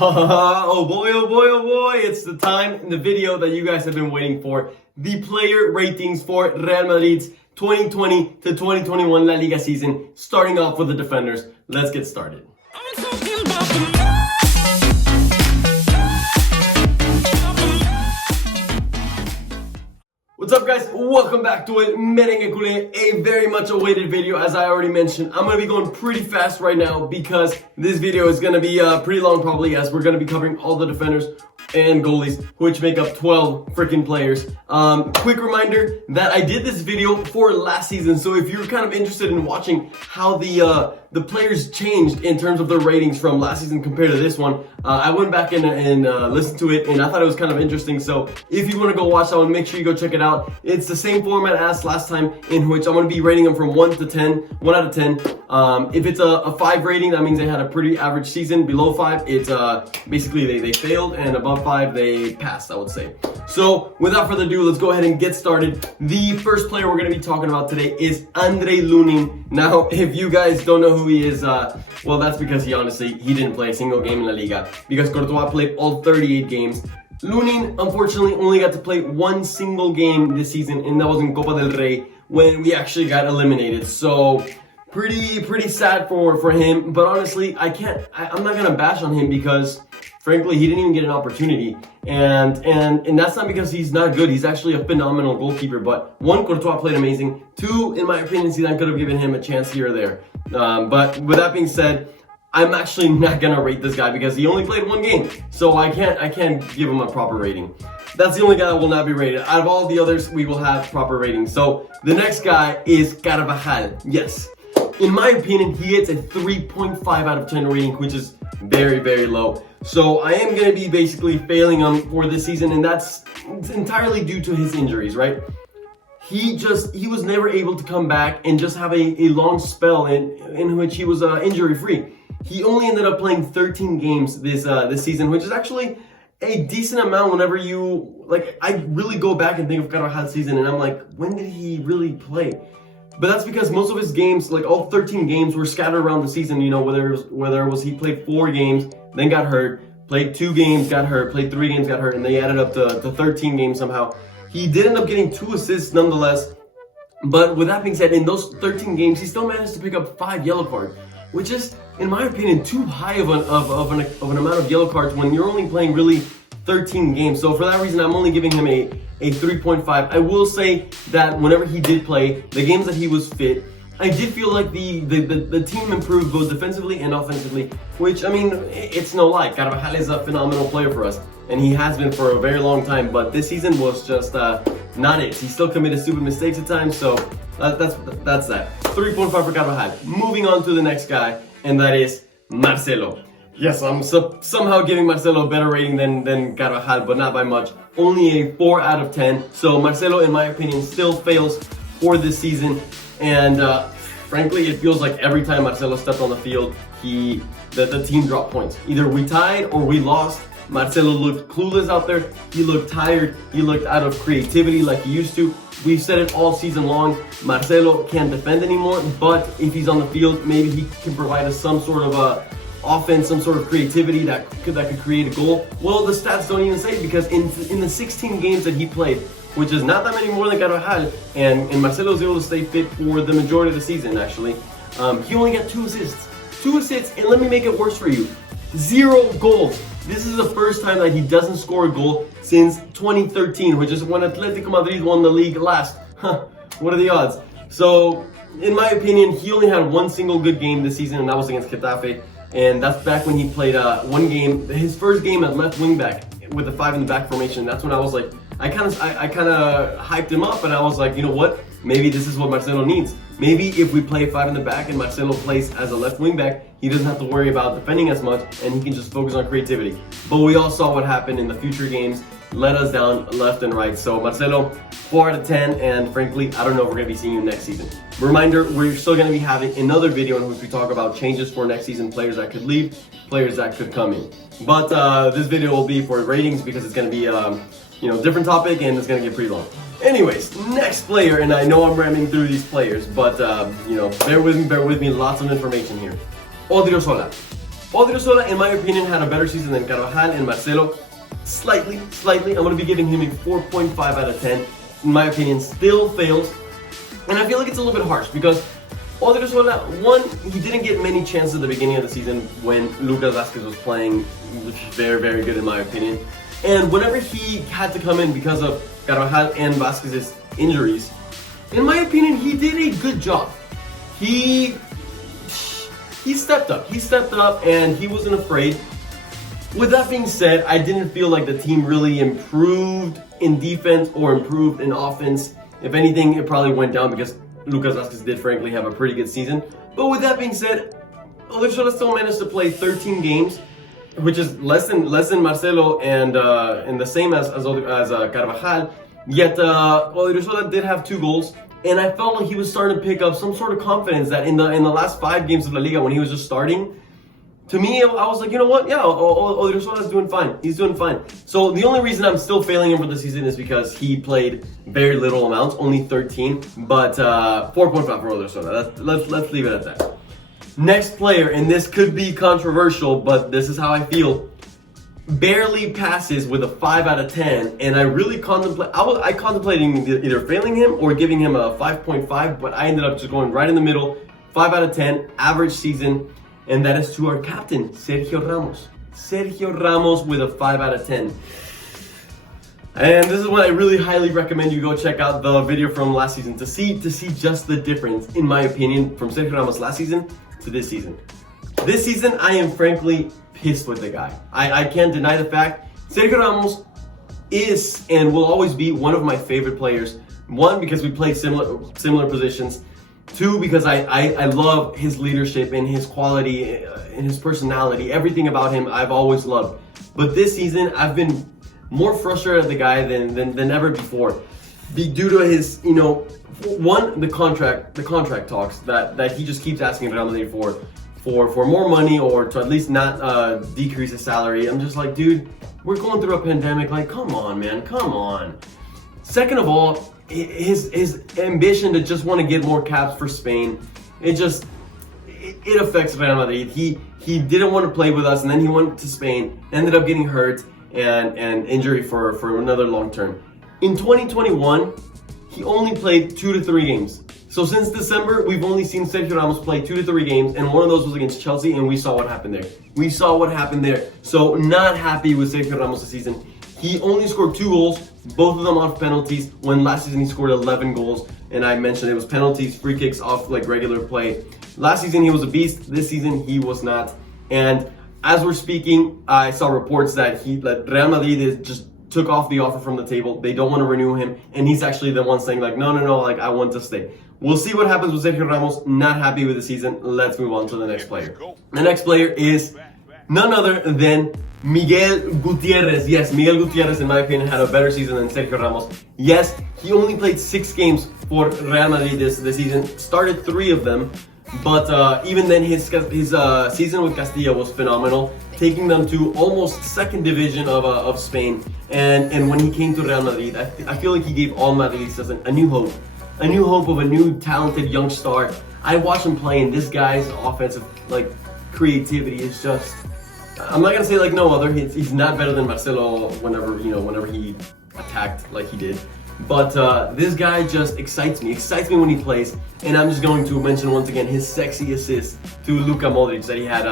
Oh boy, oh boy, oh boy, it's the time in the video that you guys have been waiting for. The player ratings for Real Madrid's 2020 to 2021 La Liga season, starting off with the defenders. Let's get started. What's up guys, welcome back to a Merengue Culé, a very much awaited video. As I already mentioned, I'm going to be going pretty fast right now because this video is going to be pretty long probably, as we're going to be covering all the defenders and goalies, which make up 12 freaking players. Quick reminder that I did this video for last season, so if you're kind of interested in watching how the players changed in terms of their ratings from last season compared to this one, I went back and listened to it, and I thought it was kind of interesting. So if you want to go watch that one, make sure you go check it out. It's the same format as last time, in which I'm going to be rating them from 1 to 10, 1 out of 10. If it's a 5 rating, that means they had a pretty average season. Below 5, it's basically they failed, and above 5, they passed, I would say. So without further ado, let's go ahead and get started. The first player we're going to be talking about today is Lunin. Now, if you guys don't know who he is, well, that's because he didn't play a single game in La Liga, because Courtois played all 38 games. Lunin, unfortunately, only got to play one single game this season, and that was in Copa del Rey, when we actually got eliminated. So pretty sad for him, but honestly, I'm not gonna bash on him because frankly, he didn't even get an opportunity, and that's not because he's not good. He's actually a phenomenal goalkeeper. But one, Courtois played amazing. Two, in my opinion, Zidane could have given him a chance here or there. But with that being said, I'm actually not gonna rate this guy because he only played one game, so I can't give him a proper rating. That's the only guy that will not be rated. Out of all the others, we will have proper ratings. So the next guy is Carvajal. Yes, in my opinion, he gets a 3.5 out of 10 rating, which is very low. So I am going to be basically failing him for this season, and that's entirely due to his injuries, right? He was never able to come back and just have a long spell in which he was injury free. He only ended up playing 13 games this season, which is actually a decent amount. Whenever I really go back and think of Carvajal's season, and I'm like, when did he really play? But that's because most of his games, like all 13 games, were scattered around the season. You know, whether it was he played 4 games, then got hurt, played 2 games, got hurt, played 3 games, got hurt, and they added up to 13 games somehow. He did end up getting 2 assists nonetheless. But with that being said, in those 13 games, he still managed to pick up 5 yellow cards, which is, in my opinion, too high of an amount of yellow cards when you're only playing really 13 games. So for that reason, I'm only giving him a 3.5. I will say that whenever he did play, the games that he was fit, I did feel like the team improved both defensively and offensively, which, I mean, it's no lie. Carvajal is a phenomenal player for us, and he has been for a very long time, but this season was just not it. He still committed stupid mistakes at times, so that's that. 3.5 for Carvajal. Moving on to the next guy, and that is Marcelo. Yes, I'm somehow giving Marcelo a better rating than Carvajal, but not by much. Only a 4 out of 10. So Marcelo, in my opinion, still fails for this season. And frankly, it feels like every time Marcelo stepped on the field, the team dropped points. Either we tied or we lost. Marcelo looked clueless out there. He looked tired. He looked out of creativity like he used to. We've said it all season long. Marcelo can't defend anymore, but if he's on the field, maybe he can provide us some sort of offense, some sort of creativity that could create a goal. Well, the stats don't even say it, because in the 16 games that he played, which is not that many more than Carvajal, and Marcelo was able to stay fit for the majority of the season, actually. He only got 2 assists. 2 assists, and let me make it worse for you. 0 goals. This is the first time that he doesn't score a goal since 2013, which is when Atletico Madrid won the league last. What are the odds? So, in my opinion, he only had 1 single good game this season, and that was against Getafe. And that's back when he played 1 game, his first game at left wing back with the 5 in the back formation. That's when I was like, I kind of hyped him up, and I was like, you know what? Maybe this is what Marcelo needs. Maybe if we play 5 in the back and Marcelo plays as a left wing back, he doesn't have to worry about defending as much, and he can just focus on creativity. But we all saw what happened in the future games. Let us down left and right. So Marcelo, 4 out of 10, and frankly, I don't know if we're going to be seeing you next season. Reminder, we're still going to be having another video in which we talk about changes for next season, players that could leave, players that could come in. But this video will be for ratings because it's going to be different topic, and it's going to get pretty long. Anyways, next player, and I know I'm ramming through these players, but bear with me, lots of information here. Odriozola. Odriozola, in my opinion, had a better season than Carvajal and Marcelo. Slightly. I'm going to be giving him a 4.5 out of 10. In my opinion, still fails. And I feel like it's a little bit harsh because Odriozola, one, he didn't get many chances at the beginning of the season when Vazquez was playing, which is very, very good in my opinion. And whenever he had to come in because of Carvajal and Vazquez's injuries, in my opinion, he did a good job. He stepped up and he wasn't afraid. With that being said, I didn't feel like the team really improved in defense or improved in offense. If anything, it probably went down because Vazquez did frankly have a pretty good season. But with that being said, Odriozola still managed to play 13 games, which is less than Marcelo and the same as Carvajal. Yet Odriozola did have 2 goals, and I felt like he was starting to pick up some sort of confidence that in the last 5 games of La Liga when he was just starting. To me, I was like, you know what? Yeah, Odriozola is doing fine. He's doing fine. So the only reason I'm still failing him for the season is because he played very little amounts, only 13. But 4.5 for Odriozola. Let's leave it at that. Next player, and this could be controversial, but this is how I feel. Barely passes with a 5 out of 10, and I really I contemplating either failing him or giving him a 5.5, but I ended up just going right in the middle, 5 out of 10, average season. And that is to our captain, Sergio Ramos. Sergio Ramos with a 5 out of 10. And this is what I really highly recommend you go check out the video from last season to see just the difference, in my opinion, from Sergio Ramos last season to this season. This season, I am frankly pissed with the guy. I can't deny the fact. Sergio Ramos is and will always be one of my favorite players. One, because we play similar positions. 2, because I love his leadership and his quality and his personality. Everything about him I've always loved. But this season I've been more frustrated at the guy than ever before. Due to his, one, the contract talks that he just keeps asking Real Madrid for more money or to at least not decrease his salary. I'm just like, dude, we're going through a pandemic. Like, come on, man, come on. Second of all, his ambition to just want to get more caps for Spain, it affects Real Madrid. He didn't want to play with us, and then he went to Spain, ended up getting hurt and injury for another long term. In 2021, he only played 2 to 3 games. So since December, we've only seen Sergio Ramos play 2 to 3 games, and one of those was against Chelsea, and we saw what happened there. So not happy with Sergio Ramos this season. He only scored 2 goals, both of them off penalties, when last season he scored 11 goals. And I mentioned it was penalties, free kicks off like regular play. Last season he was a beast, this season he was not. And as we're speaking, I saw reports that Real Madrid just took off the offer from the table. They don't want to renew him, and he's actually the one saying like, no, like I want to stay. We'll see what happens with Sergio Ramos. Not happy with the season. Let's move on to the next player. The next player is none other than Miguel Gutierrez. Yes, Miguel Gutierrez, in my opinion, had a better season than Sergio Ramos. Yes, he only played 6 games for Real Madrid this season. Started 3 of them, but even then, his season with Castilla was phenomenal, taking them to almost 2nd division of Spain. And when he came to Real Madrid, I feel like he gave all Madridistas a new hope of a new talented young star. I watched him play, and this guy's offensive creativity is just. I'm not gonna say like no other. He's not better than Marcelo whenever he attacked like he did. But this guy just excites me when he plays. And I'm just going to mention once again his sexy assist to Luka Modric that he had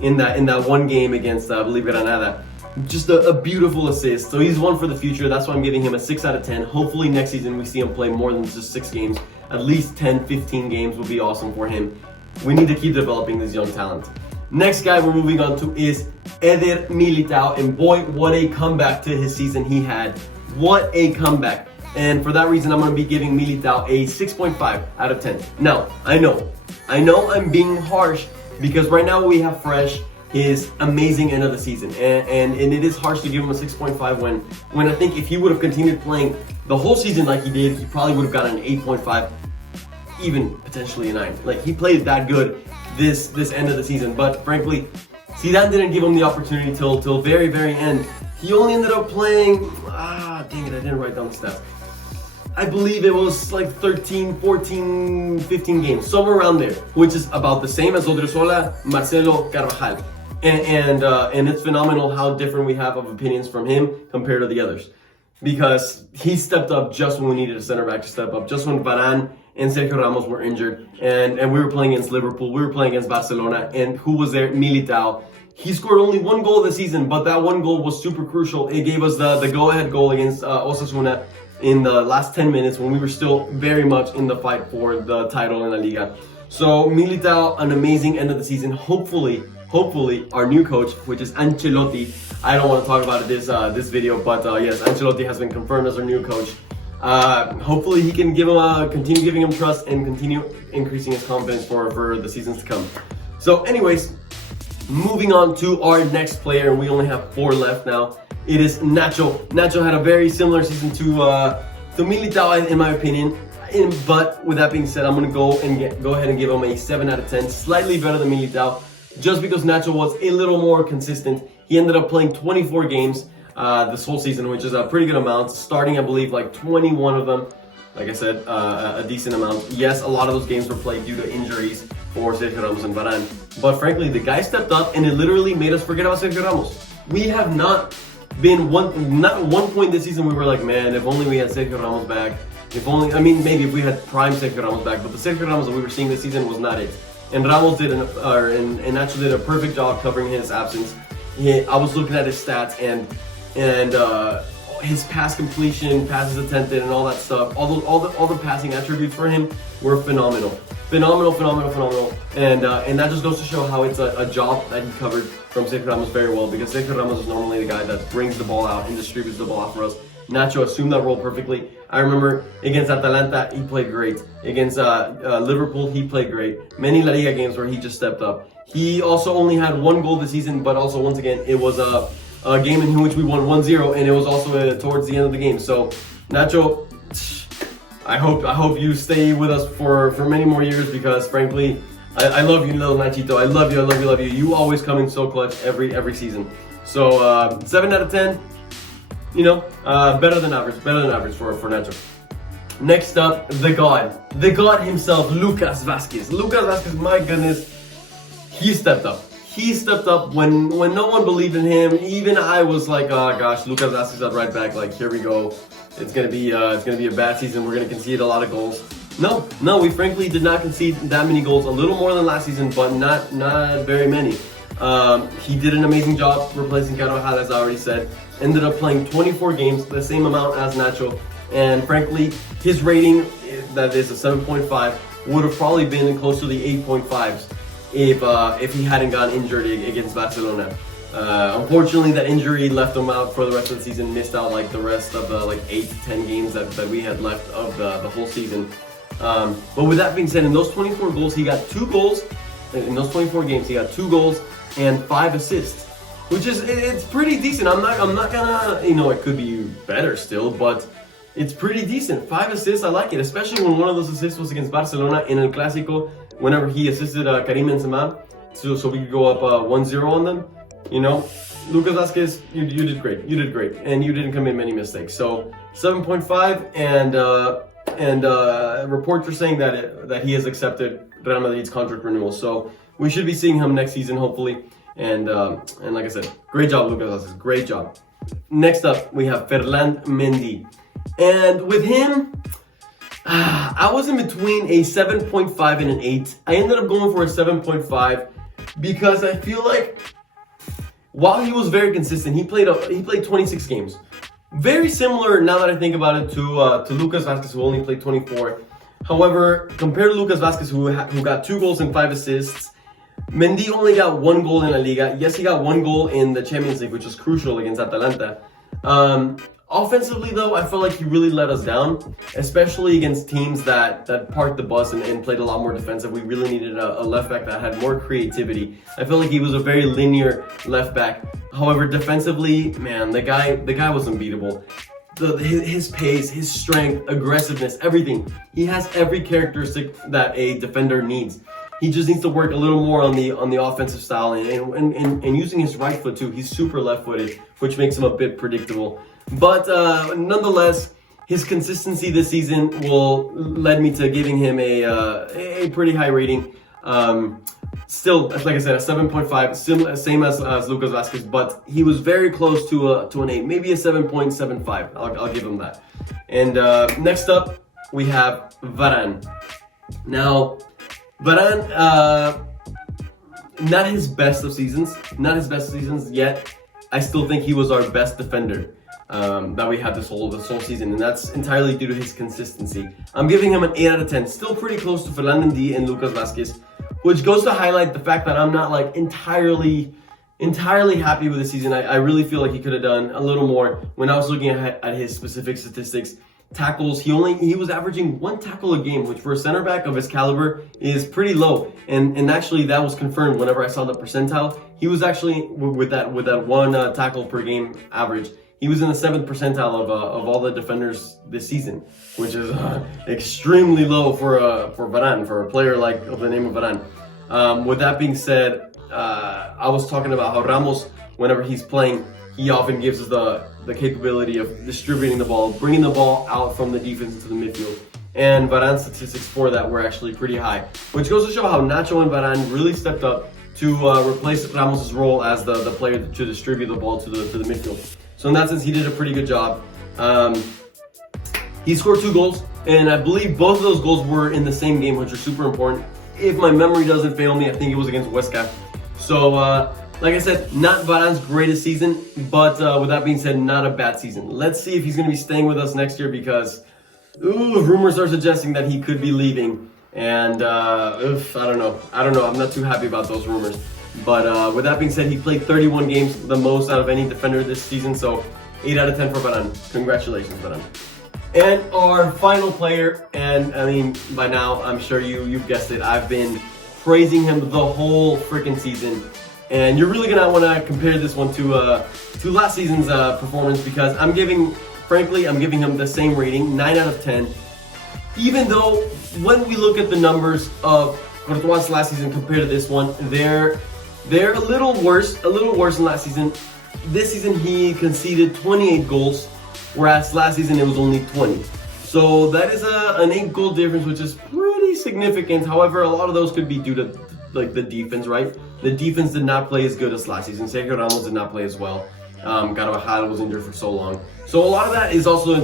in that one game against I believe Granada. Just a beautiful assist. So he's one for the future. That's why I'm giving him a 6 out of 10. Hopefully next season we see him play more than just 6 games. At least 10, 15 games would be awesome for him. We need to keep developing this young talent. Next guy we're moving on to is Eder Militao, and boy, what a comeback to his season he had. What a comeback. And for that reason, I'm going to be giving Militao a 6.5 out of 10. Now, I know I'm being harsh because right now we have fresh his amazing end of the season. And it is harsh to give him a 6.5 when I think if he would have continued playing the whole season like he did, he probably would have gotten an 8.5, even potentially a 9. Like, he played that good this end of the season, but frankly, Zidane didn't give him the opportunity till very, very end. He only ended up playing, dang it, I didn't write down the stats. I believe it was like 13, 14, 15 games, somewhere around there, which is about the same as Odriozola, Marcelo, Carvajal. And it's phenomenal how different we have of opinions from him compared to the others. Because he stepped up just when we needed a center back to step up, just when Varane and Sergio Ramos were injured, and we were playing against Liverpool, we were playing against Barcelona, and who was there? Militao. He scored only one goal this season, but that one goal was super crucial. It gave us the go-ahead goal against Osasuna in the last 10 minutes when we were still very much in the fight for the title in La Liga. So Militao, an amazing end of the season. Hopefully, our new coach, which is Ancelotti. I don't want to talk about it this video, but yes, Ancelotti has been confirmed as our new coach. Hopefully he can continue giving him trust and continue increasing his confidence for the seasons to come. So anyways, moving on to our next player, and we only have 4 left now. It is Nacho. Nacho had a very similar season to Militao, in my opinion. But with that being said, I'm gonna go ahead and give him a 7 out of 10, slightly better than Militao, just because Nacho was a little more consistent. He ended up playing 24 games this whole season, which is a pretty good amount. Starting, I believe, like 21 of them. Like I said, a decent amount. Yes, a lot of those games were played due to injuries for Sergio Ramos and Varane. But frankly, the guy stepped up, and it literally made us forget about Sergio Ramos. We have not one point this season we were like, man, if only we had Sergio Ramos back. If only, I mean, maybe if we had prime Sergio Ramos back, but the Sergio Ramos that we were seeing this season was not it. And Ramos did, and Nacho did a perfect job covering his absence. I was looking at his stats and his pass completion, passes attempted, and all that stuff. All the passing attributes for him were phenomenal. Phenomenal. And that just goes to show how it's a job that he covered from Sergio Ramos very well, because Sergio Ramos is normally the guy that brings the ball out and distributes the ball out for us. Nacho assumed that role perfectly. I remember against Atalanta, he played great. Against Liverpool, he played great. Many La Liga games where he just stepped up. He also only had 1 goal this season, but also, once again, it was a game in which we won 1-0, and it was also towards the end of the game. So, Nacho, I hope you stay with us for many more years, because frankly, I love you, little Nachito. I love you. You always come in so clutch every season. So 7 out of 10. You know, better than average for Nacho. Next up, the God himself, Lucas Vazquez. Lucas Vazquez, my goodness, he stepped up. He stepped up when no one believed in him. Even I was like, oh gosh, Lucas Vazquez at right back. Like, here we go. It's gonna be a bad season. We're gonna concede a lot of goals. No, we frankly did not concede that many goals. A little more than last season, but not very many. He did an amazing job replacing Carvajal, as I already said. Ended up playing 24 games, the same amount as Nacho. And frankly, his rating, that is a 7.5, would have probably been close to the 8.5s if he hadn't gotten injured against Barcelona. Unfortunately, that injury left him out for the rest of the season, missed out like the rest of the 8 to 10 games that we had left of the whole season. But with that being said, in those 24 goals, he got 2 goals. In those 24 games, he got 2 goals and 5 assists, which is, it's pretty decent. I'm not gonna, you know, it could be better still, but it's pretty decent. 5 assists, I like it, especially when one of those assists was against Barcelona in El Clásico, whenever he assisted Karim Benzema, so we could go up 1-0 on them. You know, Lucas Vazquez, you did great. You did great, and you didn't commit many mistakes. So 7.5, and reports are saying that he has accepted Real Madrid's contract renewal. So we should be seeing him next season, hopefully. And like I said, great job, Lucas Vazquez. Great job. Next up, we have Ferland Mendy. And with him, I was in between a 7.5 and an 8. I ended up going for a 7.5 because I feel like while he was very consistent, he played 26 games. Very similar, now that I think about it, to Lucas Vazquez, who only played 24. However, compared to Lucas Vazquez, who got 2 goals and 5 assists, Mendy only got 1 goal in La Liga. Yes, he got 1 goal in the Champions League, which was crucial against Atalanta. Offensively, though, I felt like he really let us down, especially against teams that parked the bus and played a lot more defensive. We really needed a left back that had more creativity. I felt like he was a very linear left back. However, defensively, man, the guy was unbeatable. His pace, his strength, aggressiveness, everything. He has every characteristic that a defender needs. He just needs to work a little more on the offensive style and using his right foot too. He's super left-footed, which makes him a bit predictable. But nonetheless, his consistency this season led me to giving him a pretty high rating. Still, like I said, a 7.5, same as Lucas Vazquez, but he was very close to an 8, maybe a 7.75. I'll give him that. And next up, we have Varane. Now, Varane, not his best of seasons yet. I still think he was our best defender that we had this whole season, and that's entirely due to his consistency. I'm giving him an 8 out of 10, still pretty close to Mendy and Lucas Vazquez, which goes to highlight the fact that I'm not like entirely happy with the season. I really feel like he could have done a little more. When I was looking at his specific statistics, tackles, he was averaging 1 tackle a game, which for a center back of his caliber is pretty low. And actually that was confirmed whenever I saw the percentile. He was actually with that 1 tackle per game average. He was in the 7th percentile of all the defenders this season, which is extremely low for Varane, for a player like of the name of Varane. With that being said, I was talking about how Ramos, whenever he's playing, he often gives us the capability of distributing the ball, bringing the ball out from the defense into the midfield. And Varane's statistics for that were actually pretty high, which goes to show how Nacho and Varane really stepped up to replace Ramos' role as the player to distribute the ball to the midfield. So in that sense, he did a pretty good job. He scored 2 goals, and I believe both of those goals were in the same game, which are super important. If my memory doesn't fail me, I think it was against Huesca. So, like I said, not Varane's greatest season, but with that being said, not a bad season. Let's see if he's going to be staying with us next year, because rumors are suggesting that he could be leaving. And I don't know. I'm not too happy about those rumors. But with that being said, he played 31 games, the most out of any defender this season. So 8 out of 10 for Varane. Congratulations, Varane. And our final player, and I mean, by now, I'm sure you've guessed it. I've been praising him the whole freaking season. And you're really gonna want to compare this one to last season's performance, because I'm giving him the same rating, 9 out of 10. Even though when we look at the numbers of Courtois last season compared to this one, they're a little worse than last season. This season he conceded 28 goals, whereas last season it was only 20. So that is an 8-goal difference, which is pretty significant. However, a lot of those could be due to like the defense, right? The defense did not play as good as last season. Sergio Ramos did not play as well. Carvajal was injured for so long. So a lot of that is also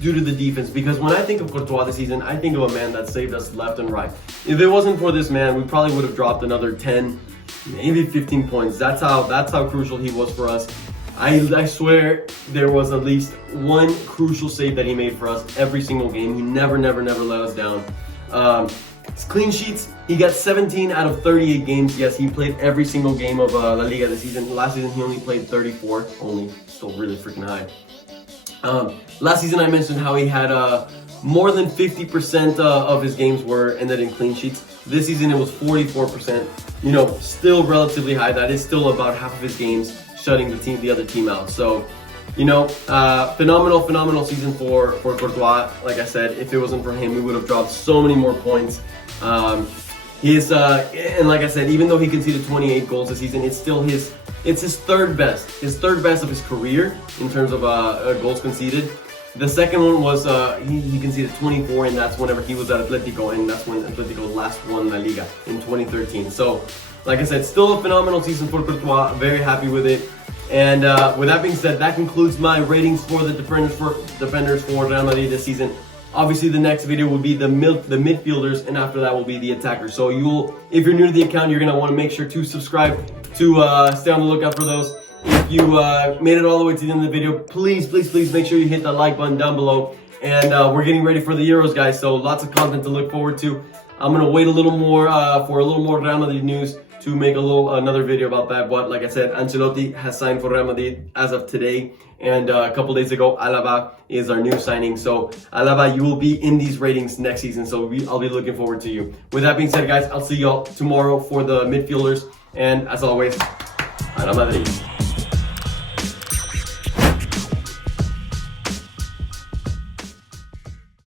due to the defense, because when I think of Courtois this season, I think of a man that saved us left and right. If it wasn't for this man, we probably would have dropped another 10, maybe 15 points. That's how crucial he was for us. I swear there was at least 1 crucial save that he made for us every single game. He never let us down. His clean sheets, he got 17 out of 38 games. Yes, he played every single game of La Liga this season. Last season, he only played 34, still really freaking high. Last season, I mentioned how he had more than 50% of his games ended in clean sheets. This season, it was 44%. You know, still relatively high. That is still about half of his games shutting the other team out. So, you know, phenomenal season for Courtois. Like I said, if it wasn't for him, we would have dropped so many more points. And like I said, even though he conceded 28 goals this season, it's still his third best of his career in terms of goals conceded. The second one was he conceded 24, and that's whenever he was at Atletico, and that's when Atletico last won La Liga in 2013. So, like I said, still a phenomenal season for Courtois. Very happy with it. And with that being said, that concludes my ratings for the defenders for Real Madrid this season. Obviously, the next video will be the midfielders, and after that will be the attackers. So if you're new to the account, you're gonna want to make sure to subscribe to stay on the lookout for those. If you made it all the way to the end of the video, please make sure you hit that like button down below. And we're getting ready for the Euros, guys. So lots of content to look forward to. I'm gonna wait a little more for a little more Real Madrid news to make another video about that. But like I said, Ancelotti has signed for Real Madrid as of today, and a couple days ago, Alaba is our new signing. So Alaba, you will be in these ratings next season, so I'll be looking forward to you. With that being said, guys, I'll see y'all tomorrow for the midfielders, and as always, Real Madrid.